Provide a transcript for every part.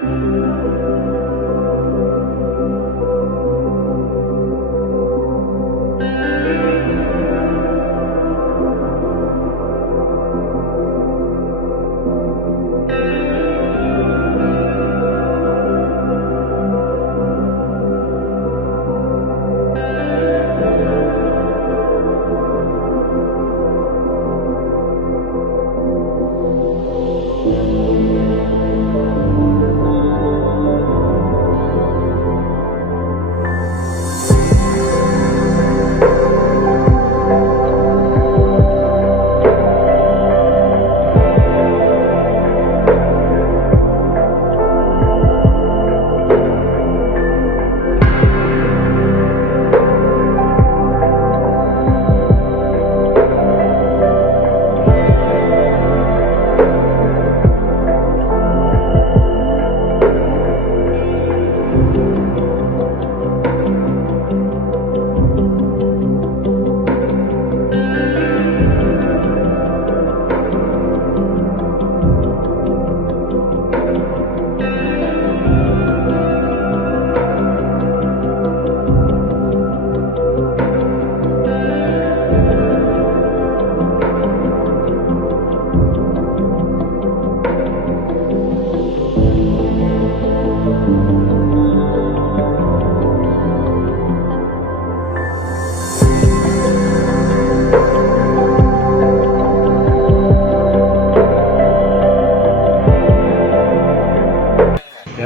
うん。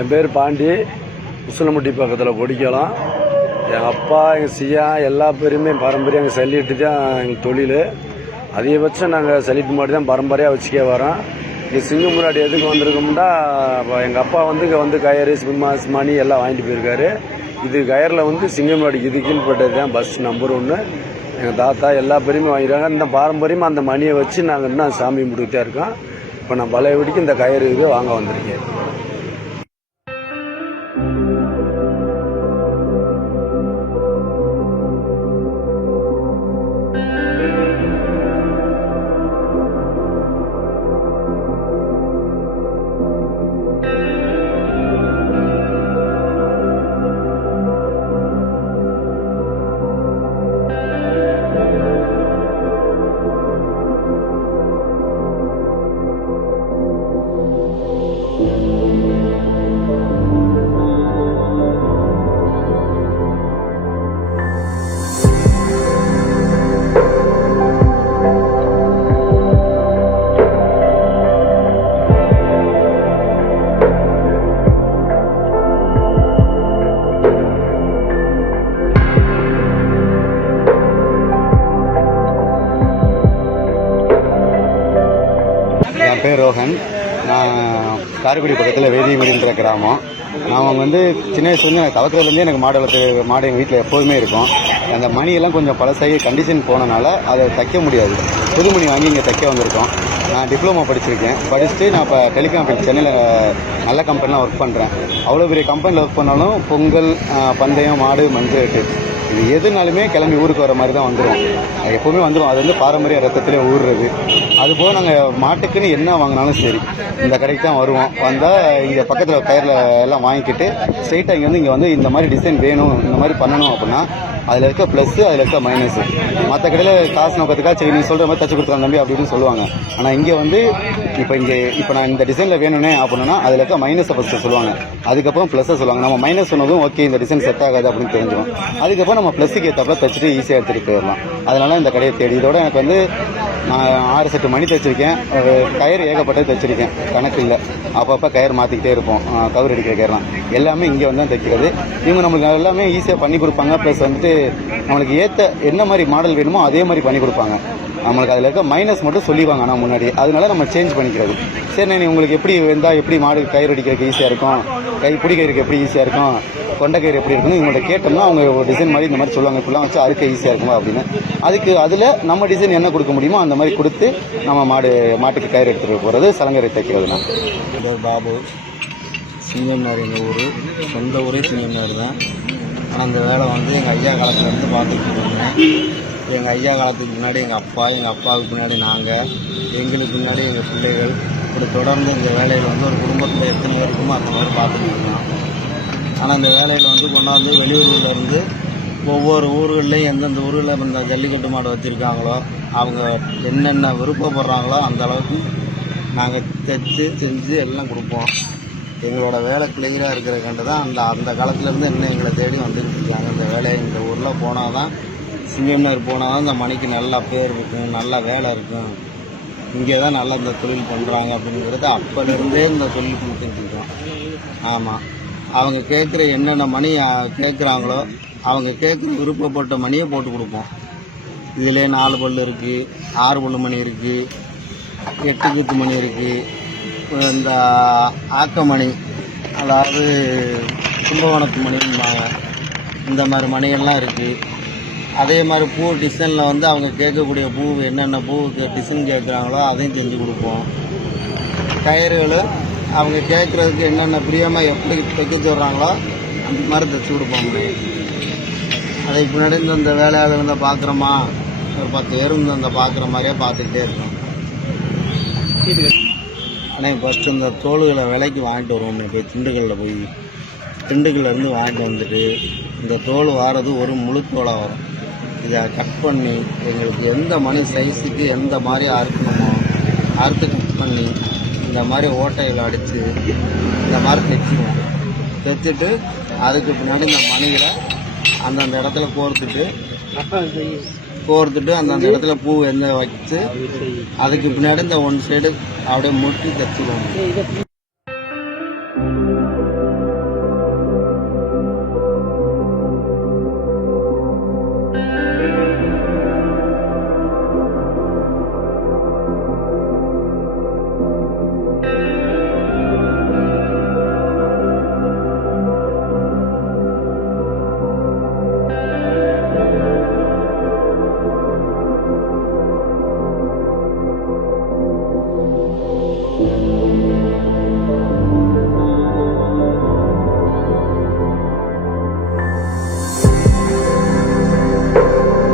என் பேர் பாண்டி. உசிலமுட்டி பக்கத்தில் கொடிக்கலாம் எங்கள் அப்பா எங்கள் சியா எல்லா பேருமே பாரம்பரியம் எங்கள் சல்லிட்டு தான் எங்கள் தொழில். அதிகபட்சம் நாங்கள் சல்லிட்டு மாடி தான் பரம்பரையாக வச்சுக்கே வரோம். இங்கே முன்னாடி எதுக்கு வந்திருக்கோம்னா எங்கள் அப்பா வந்து இங்கே வந்து கயறு சிம்மாஸ் மணி எல்லாம் வாங்கிட்டு போயிருக்காரு. இது கயரில் வந்து சிங்கமுராடி இது கீழ்பட்டது தான் பஸ் நம்பர் ஒன்று எங்கள் தாத்தா எல்லா பேருமே வாங்கிடுறாங்க இந்த பாரம்பரியமாக அந்த மணியை வச்சு நாங்கள் இன்னும் சாமி கும்பிட்டுக்கிட்டே இருக்கோம். இப்போ நான் பழைய இந்த கயிறு இது வாங்க வந்திருக்கேன். நான் காரைக்குடி பக்கத்தில் வேதியமேடுன்ற கிராமம். நான் வந்து சின்ன வயசுலேருந்து எனக்கு தவக்கிறதுலேருந்தே எனக்கு மாடு வளர்த்து மாடு எங்கள் வீட்டில் எப்போதுமே இருக்கும். அந்த மணியெல்லாம் கொஞ்சம் பழசாகி கண்டிஷன் போனனால அதை தைக்க முடியாது. புது மணி வாங்கி இங்கே தைக்க வந்திருக்கோம். நான் டிப்ளமோ படிச்சிருக்கேன். படிச்சுட்டு நான் இப்போ டெலிகாம் சென்னையில் நல்ல கம்பெனிலாம் ஒர்க் பண்ணுறேன் அவ்வளோ பெரிய கம்பெனியில் ஒர்க் பண்ணாலும் பொங்கல் பந்தயம் மாடு மஞ்சள் இது எதுனாலுமே கிளம்பி ஊருக்கு வர மாதிரி தான் வந்துடும் எப்போவுமே வந்துடும் அது வந்து பாரம்பரிய ரத்தத்திலே ஊறுறது. அதுபோக நாங்கள் மாட்டுக்குன்னு என்ன வாங்கினாலும் சரி இந்த கடைக்கு தான் வருவோம். வந்தால் இங்கே பக்கத்தில் பயிரில் எல்லாம் வாங்கிக்கிட்டு ஸ்ட்ரெயிட்டாக இங்கே வந்து இங்கே வந்து இந்த மாதிரி டிசைன் வேணும் இந்த மாதிரி பண்ணணும் அப்படின்னா அதில் இருக்க ப்ளஸ்ஸு அதில் இருக்க மைனஸ் மற்ற கடையில் காசு நோக்கத்துக்காக சரி நீ சொல்கிற மாதிரி தச்சு கொடுத்துருங்க தம்பி அப்படின்னு சொல்லுவாங்க. ஆனால் இங்கே வந்து இப்போ இங்கே இப்போ நான் இந்த டிசைனில் வேணும்னே அப்படின்னா அதில் இருக்க மைனஸை ஃபஸ்ட்டு சொல்லுவாங்க. அதுக்கப்புறம் ப்ளஸ்ஸை சொல்லுவாங்க. நம்ம மைனஸ் சொன்னதும் ஓகே இந்த டிசைன் செட் ஆகாது அப்படின்னு தெரிஞ்சிடும் அதுக்கப்புறம் நம்ம ப்ளஸ்ஸுக்கு ஏற்றப்ப தச்சுட்டு ஈஸியாக எடுத்துகிட்டு போயிடலாம். அதனால் இந்த கடையை தேடி இதோட எனக்கு வந்து நான் ஆறு செட்டு மணி தைச்சிருக்கேன். ஒரு கயிறு ஏகப்பட்டது தைச்சிருக்கேன். கணக்கு இல்லை. அப்பப்போ கயிறு மாற்றிக்கிட்டே இருப்போம். கவர் அடிக்கிற கயிறுலாம். எல்லாமே இங்கே வந்து தான் தைக்கிறது. இவங்க நம்மளுக்கு எல்லாமே ஈஸியாக பண்ணி கொடுப்பாங்க. ப்ளஸ் வந்துட்டு நம்மளுக்கு ஏற்ற என்ன மாதிரி மாடல் வேணுமோ அதே மாதிரி பண்ணி கொடுப்பாங்க. நம்மளுக்கு அதில் இருக்க மைனஸ் மட்டும் சொல்லிவாங்க ஆனால் முன்னாடி அதனால நம்ம சேஞ்ச் பண்ணிக்கிறது. சரி நான் உங்களுக்கு எப்படி வந்தால் எப்படி மாடு கயிறு அடிக்கிறதுக்கு ஈஸியாக இருக்கும்? கை பிடி கயிறுக்கு எப்படி ஈஸியாக இருக்கும்? கொண்டை கயிறு எப்படி இருக்குன்னு இவங்கள்ட்ட கேட்டோம்னா அவங்க ஒரு டிசைன் மாதிரி இந்த மாதிரி சொல்லுவாங்க. இப்படிலாம் வச்சு அறுக்க ஈஸியாக இருக்குமா அப்படின்னு. அதுக்கு அதில் நம்ம டிசைன் என்ன கொடுக்க முடியுமோ அந்த அந்த மாதிரி கொடுத்து நம்ம மாடு மாட்டுக்கு கயிறு எடுத்துகிட்டு போகிறது சலங்கரை தைக்கிறதுனா. பேர் பாபு சிங்கம்னார் எங்கள் ஊர். சொந்த ஊரே சிங்கம்னார் தான். ஆனால் அந்த வேலை வந்து எங்கள் ஐயா காலத்துலேருந்து பார்த்துக்கிட்டு இருந்தேன். எங்கள் ஐயா காலத்துக்கு முன்னாடி எங்கள் அப்பா எங்கள் அப்பாவுக்கு பின்னாடி நாங்கள் எங்களுக்கு பின்னாடி எங்கள் பிள்ளைகள். இப்படி தொடர்ந்து இந்த வேலையில் வந்து ஒரு குடும்பத்தில் எத்தனை பேருக்குமோ அத்தனை மாதிரி பார்த்துட்டு இருக்கோம் ஆனால் இந்த வேலையில் வந்து கொண்டாந்து வெளியூர்லேருந்து ஒவ்வொரு ஊர்கள்லையும் எந்தெந்த ஊரில் இந்த ஜல்லிக்கட்டு மாடு வச்சுருக்காங்களோ அவங்க என்னென்ன விருப்பப்படுறாங்களோ அந்த அளவுக்கு நாங்கள் தைச்சு செஞ்சு எல்லாம் கொடுப்போம். எங்களோட வேலை கிளியராக இருக்கிறதுக்காண்டு தான் அந்த அந்த காலத்துலேருந்து இன்னும் எங்களை தேடி வந்துட்டு இருக்காங்க. இந்த வேலையை இந்த ஊரில் போனால் தான் சிங்கம்னர் போனால் தான் இந்த மணிக்கு நல்லா பேர் இருக்கும் நல்ல வேலை இருக்கும். இங்கே தான் நல்லா இந்த தொழில் பண்ணுறாங்க அப்படிங்கிறது அப்போலேருந்தே இந்த தொழில் கொடுத்துட்டு இருக்கோம். ஆமாம் அவங்க கேட்குற என்னென்ன மணி கேட்குறாங்களோ அவங்க கேட்குற விருப்பப்பட்ட மணியை போட்டு கொடுப்போம். இதிலே நாலு பல் இருக்குது ஆறு பல் மணி இருக்குது எட்டு குத்து மணி இருக்குது இந்த ஆக்கமணி அதாவது கும்பகோணத்து மணிம்பாங்க இந்த மாதிரி மணிகள்லாம் இருக்குது அதே மாதிரி பூ டிசைனில் வந்து அவங்க கேட்கக்கூடிய பூ என்னென்ன பூவுக்கு டிசைன் கேட்குறாங்களோ அதையும் செஞ்சு கொடுப்போம். கயிறுகள் அவங்க கேட்குறதுக்கு என்னென்ன பிரியமாக எப்படி தைக்க சொல்கிறாங்களோ அந்த மாதிரி தைச்சி கொடுப்போம். அதுக்கு பின்னாடி இந்த இந்த வேலையாளர் இருந்தால் பார்க்குறோமா ஒரு பத்து பேர் இந்த இந்த பார்க்குற மாதிரியே பார்த்துக்கிட்டே இருக்கோம். ஆனால் ஃபஸ்ட்டு இந்த தோல்களை விலைக்கு வாங்கிட்டு வருவோம் போய் திண்டுக்கல்லில் போய். திண்டுக்கல்லேருந்து வாங்கிட்டு வந்துட்டு இந்த தோல் வாரது ஒரு முழு தோலாக வரும். இதை கட் பண்ணி எங்களுக்கு எந்த மணி சைஸுக்கு எந்த மாதிரி அறுக்கணுமோ அறுத்து கட் பண்ணி இந்த மாதிரி ஓட்டையில் அடித்து இந்த மாதிரி தைச்சிடுவோம் தைச்சிட்டு அதுக்கு பின்னாடி இந்த மணிகளை அந்தந்த இடத்துல கோர்த்துட்டு கோர்த்துட்டு அந்தந்த இடத்துல பூ எந்த வச்சு அதுக்கு பின்னாடி இந்த ஒன் சைடு அப்படியே முட்டி தைச்சிடுவோம்